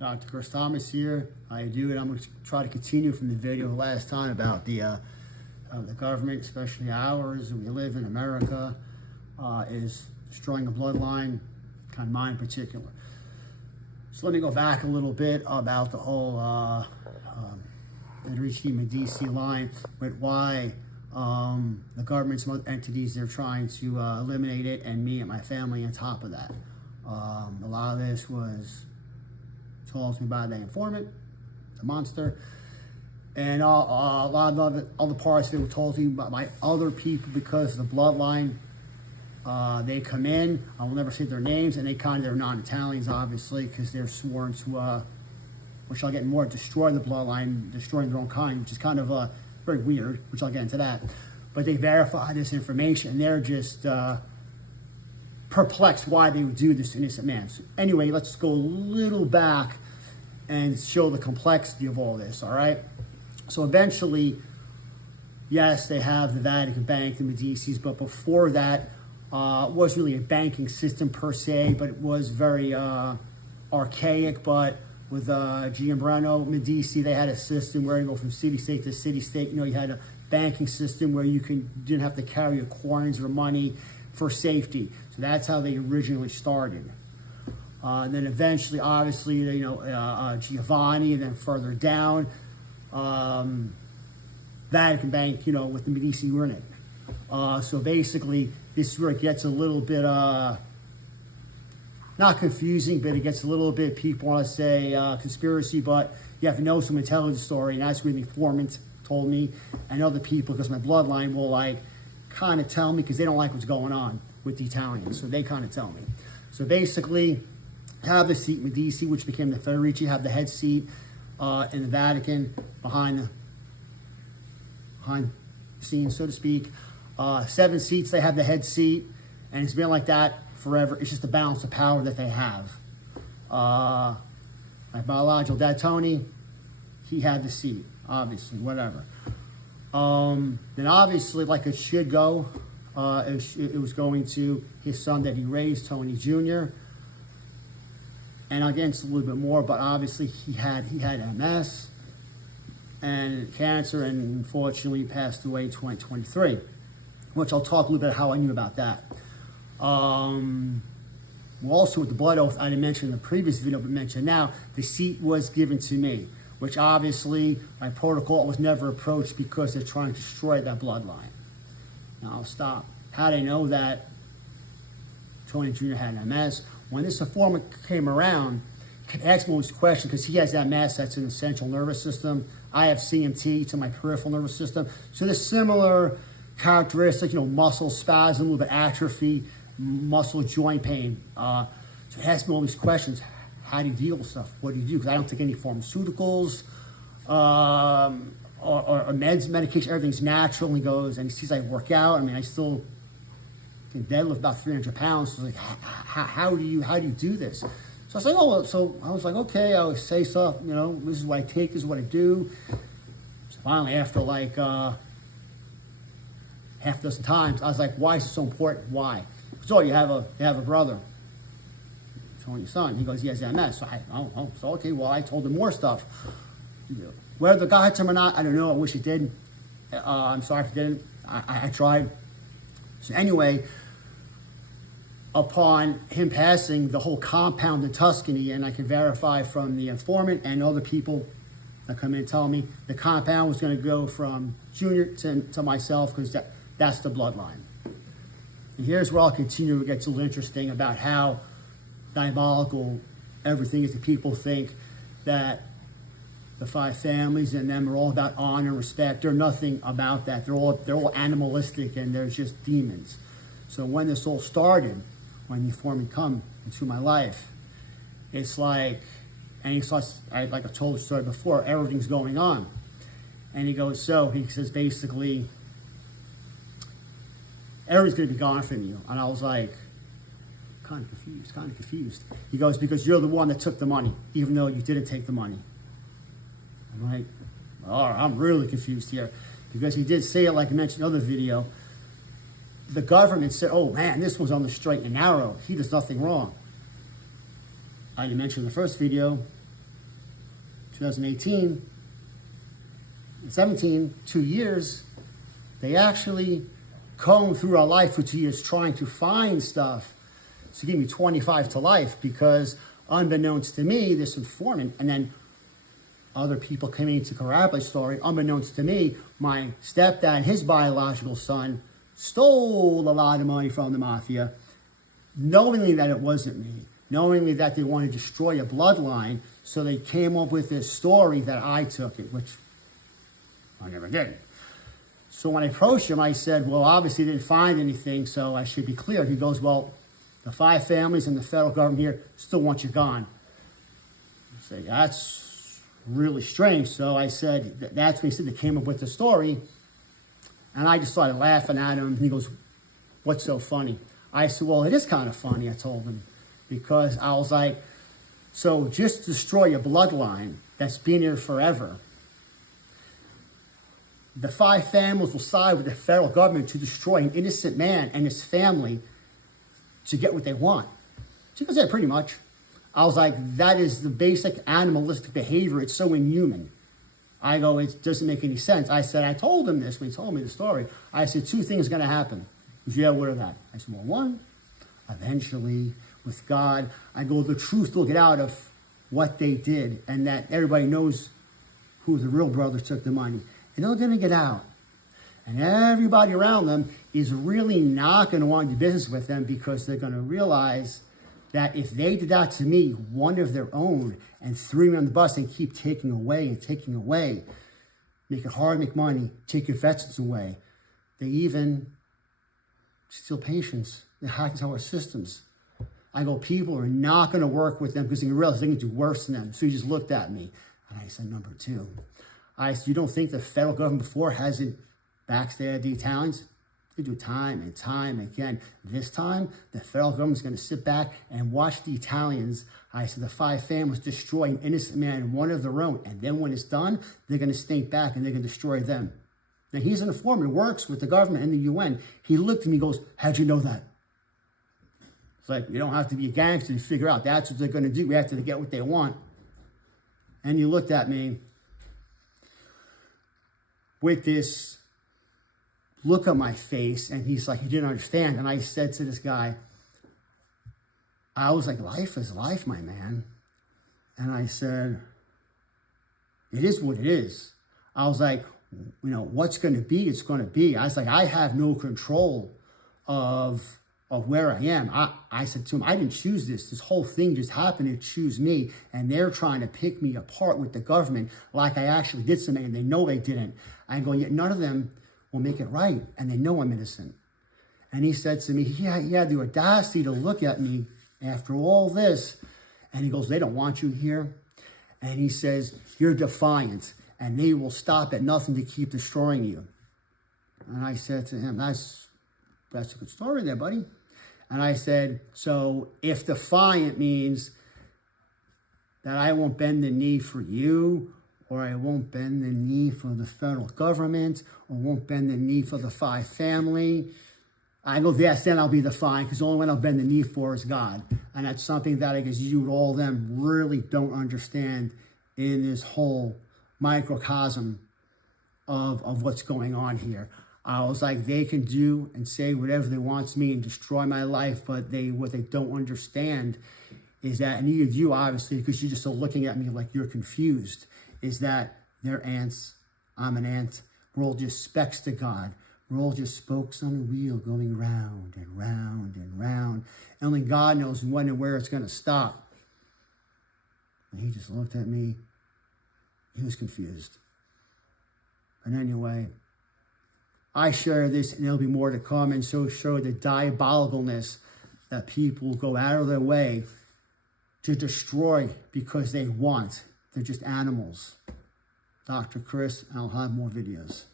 Dr. Chris Thomas here. How you doing? I'm going to try to continue from the video last time about the government, especially ours. We live in America, is destroying the bloodline, kind of mine in particular. So let me go back a little bit about the whole Federici Medici line, with why the government's entities, they're trying to eliminate it, and me and my family on top of that. A lot of this was told to me by the informant, the monster, and a lot of other parts that were told to me by other people because of the bloodline. They come in, I will never say their names, and they're non-Italians, obviously, because they're sworn to, which I'll get more, destroy the bloodline, destroying their own kind, which is kind of very weird, which I'll get into that. But they verify this information, and they're just perplexed why they would do this to innocent man. So anyway, let's go a little back and show the complexity of all this, all right? So eventually, yes, they have the Vatican Bank, the Medicis, but before that, it wasn't really a banking system per se, but it was very archaic. But with Giambrano Medici, they had a system where you go from city-state to city-state. You know, you had a banking system where you didn't have to carry your coins or money for safety. So that's how they originally started. And then eventually, obviously, you know, Giovanni, and then further down, Vatican Bank, you know, with the Medici were in it. So basically, this is where it gets a little bit, not confusing, but it gets a little bit, people want to say conspiracy, but you have to know some intelligence story, and that's where the informant told me, and other people, because my bloodline will like kind of tell me, because they don't like what's going on with the Italians, so they kind of tell me. So basically, have the seat Medici, which became the Federici, have the head seat in the Vatican, behind the scenes, so to speak. 7 seats, they have the head seat, and it's been like that forever. It's just the balance of power that they have. My biological dad, Tony, he had the seat, obviously, whatever. Then obviously, like it should go, it was going to his son that he raised, Tony Jr., and I'll get into a little bit more, but obviously he had MS and cancer, and unfortunately passed away in 2023, which I'll talk a little bit how I knew about that. Also with the blood oath, I didn't mention in the previous video, but mention now, the seat was given to me, which obviously my protocol was never approached because they're trying to destroy that bloodline. Now I'll stop. How do I know that Tony Jr. had an MS? When this informant came around, he could ask me this question because he has MS that's in the central nervous system. I have CMT to my peripheral nervous system. So there's similar characteristics, you know, muscle spasm, a little bit atrophy, muscle joint pain. So he asked me all these questions. How do you deal with stuff? What do you do? Because I don't take any pharmaceuticals or medication. Everything's natural. And he goes, and he sees I work out. I mean, I still can deadlift about 300 pounds. So like, how do you do this? So I was like, oh, so I was like, okay, I always say stuff, you know, this is what I take, this is what I do. So finally, after like half a dozen times, I was like, why is it so important? Why? So you have a brother, Tony's son. He goes, he has MS. So so okay, well, I told him more stuff. Whether the guy had him or not, I don't know. I wish it did. I'm sorry if it didn't. I tried. So anyway, upon him passing, the whole compound in Tuscany, and I can verify from the informant and other people that come in and tell me, the compound was going to go from Junior to myself, because that's the bloodline. And here's where I'll continue to get a little interesting about how diabolical everything is. The people think that the 5 families and them are all about honor and respect. They're nothing about that. They're all animalistic, and they're just demons. So when this all started, when the informant come into my life, it's like, and he starts, like I told the story before, everything's going on. And he goes, so he says basically, everything's going to be gone from you. And I was like, kind of confused. He goes, because you're the one that took the money, even though you didn't take the money. I'm like, oh, I'm really confused here, because he did say it, like I mentioned in another video. The government said, oh man, this was on the straight and narrow. He does nothing wrong. I didn't mention in the first video, 2018, 17, 2 years, they actually combed through our life for 2 years trying to find stuff to give me 25 to life, because unbeknownst to me, this informant, and then other people coming to corroborate the story, unbeknownst to me, my stepdad, his biological son, stole a lot of money from the mafia, knowingly that it wasn't me, knowingly that they wanted to destroy a bloodline, so they came up with this story that I took it, which I never did. So when I approached him, I said, well, obviously didn't find anything, so I should be cleared. He goes, well, the 5 families and the federal government here still want you gone. I say, that's really strange. So I said, that's when he said they came up with the story. And I just started laughing at him. And he goes, what's so funny? I said, well, it is kind of funny, I told him. Because I was like, so just destroy a bloodline that's been here forever. The 5 families will side with the federal government to destroy an innocent man and his family to get what they want. She goes, yeah, pretty much. I was like, that is the basic animalistic behavior. It's so inhuman. I go, it doesn't make any sense. I said, I told him this when he told me the story. I said, 2 things are going to happen. He said, yeah, what are that? I said, well, one, eventually, with God, I go, the truth will get out of what they did, and that everybody knows who the real brother took the money. And they're going to get out. And everybody around them is really not going to want to do business with them, because they're going to realize that if they did that to me, one of their own, and threw me on the bus and keep taking away and taking away, make it hard to make money, take your veterans away. They even steal patients. They hack into our systems. I go, people are not going to work with them because they realize they can do worse than them. So he just looked at me. And I said, number 2. I said, you don't think the federal government before hasn't backstabbed the Italians? They do time and time again. This time, the federal government's going to sit back and watch the Italians, I said, the 5 families destroy an innocent man, one of their own. And then when it's done, they're going to stink back and they're going to destroy them. Now, he's an informant, works with the government and the UN. He looked at me and goes, how'd you know that? It's like, you don't have to be a gangster to figure out that's what they're going to do after they get what they want. And he looked at me with this look at my face, and he's like, he didn't understand. And I said to this guy, I was like, life is life, my man. And I said, it is what it is. I was like, you know, what's going to be, it's going to be. I was like, I have no control of where I am. I said to him, I didn't choose this. This whole thing just happened to choose me. And they're trying to pick me apart with the government like I actually did something, and they know they didn't. I'm going, yet none of them will make it right, and they know I'm innocent. And he said to me, he had the audacity to look at me after all this, and he goes, they don't want you here. And he says, you're defiant, and they will stop at nothing to keep destroying you. And I said to him, that's a good story there, buddy. And I said, so if defiant means that I won't bend the knee for you, or I won't bend the knee for the federal government, or won't bend the knee for the 5 family, I go, yes, then I'll be defiant, because the only one I'll bend the knee for is God. And that's something that I guess you and all of them really don't understand in this whole microcosm of what's going on here. I was like, they can do and say whatever they want to me and destroy my life, but what they don't understand is that, and neither do you, obviously, because you're just still looking at me like you're confused, is that they're ants, I'm an ant. We're all just specks to God. We're all just spokes on a wheel going round and round and round. And only God knows when and where it's going to stop. And he just looked at me. He was confused. But anyway, I share this, and there'll be more to come, and so show the diabolicalness that people go out of their way to destroy because they want. They're just animals. Dr. Chris, I'll have more videos.